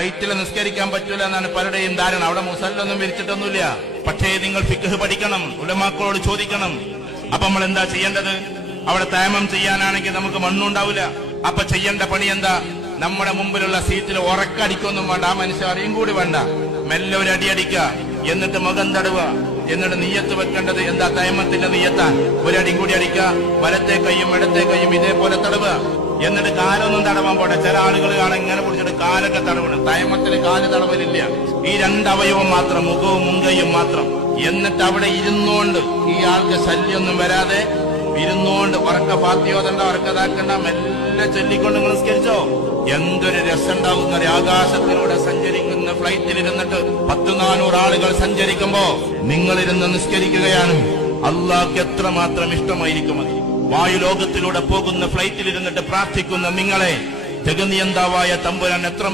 ഫ്ലൈറ്റിൽ നിസ്കരിക്കാൻ പറ്റൂല എന്നാണ് പലരുടെയും ധാരണ. അവിടെ മുസല്ലൊന്നും വിരിച്ചിട്ടൊന്നുമില്ല. പക്ഷേ നിങ്ങൾ ഫിഖ് പഠിക്കണം, ഉലമാക്കളോട് ചോദിക്കണം. അപ്പൊ നമ്മൾ എന്താ ചെയ്യേണ്ടത്? അവിടെ തയമ്മം ചെയ്യാനാണെങ്കിൽ നമുക്ക് മണ്ണുണ്ടാവില്ല. അപ്പൊ ചെയ്യേണ്ട പണി എന്താ? നമ്മുടെ മുമ്പിലുള്ള സീറ്റിൽ ഉറക്കടിക്കൊന്നും വേണ്ട, ആ മനുഷ്യൻ അറിയും കൂടി വേണ്ട. മെല്ലെ ഒരു അടി അടിക്കുക, എന്നിട്ട് മുഖം തടവുക, എന്നിട്ട് നീയത്ത് വെക്കേണ്ടത് എന്താ? തയമ്മത്തിന്റെ നീയത്താൻ. ഒരടി കൂടി അടിക്കുക, വലത്തെ കൈയും ഇടത്തെ കൈയും ഇതേപോലെ തടവുക. എന്നിട്ട് കാലൊന്നും തടവാൻ പോട്ടെ. ചില ആളുകൾ കാണാൻ ഇങ്ങനെ പിടിച്ചിട്ട് കാലൊക്കെ തടവണം. തയമ്മത്തിന് കാല് തടവലില്ല. ഈ രണ്ടവയവം മാത്രം, മുഖവും മുൻകൈയും മാത്രം. എന്നിട്ട് അവിടെ ഇരുന്നോണ്ട്, ഈ ആൾക്ക് ശല്യമൊന്നും വരാതെ ഇരുന്നോണ്ട്, ഉറക്ക ഫാത്തിയോതണ്ട, ഉറക്കതാക്കണ്ട, മെല്ലെ ചൊല്ലിക്കൊണ്ട് നിങ്ങൾ നിസ്കരിച്ചോ. എന്തൊരു രസം ഉണ്ടാവും. ആകാശത്തിലൂടെ സഞ്ചരിക്കുന്ന ഫ്ലൈറ്റിലിരുന്നിട്ട് 100-400 ആളുകൾ സഞ്ചരിക്കുമ്പോ നിങ്ങളിരുന്ന് നിസ്കരിക്കുകയാണ്. അള്ളാഹ്ക്ക് എത്രമാത്രം ഇഷ്ടമായിരിക്കും അത്. വായുലോകത്തിലൂടെ പോകുന്ന ഫ്ലൈറ്റിലിരുന്നിട്ട് പ്രാർത്ഥിക്കുന്ന നിങ്ങളെ ജഗനിയന്താവായ തമ്പുരാൻ എത്ര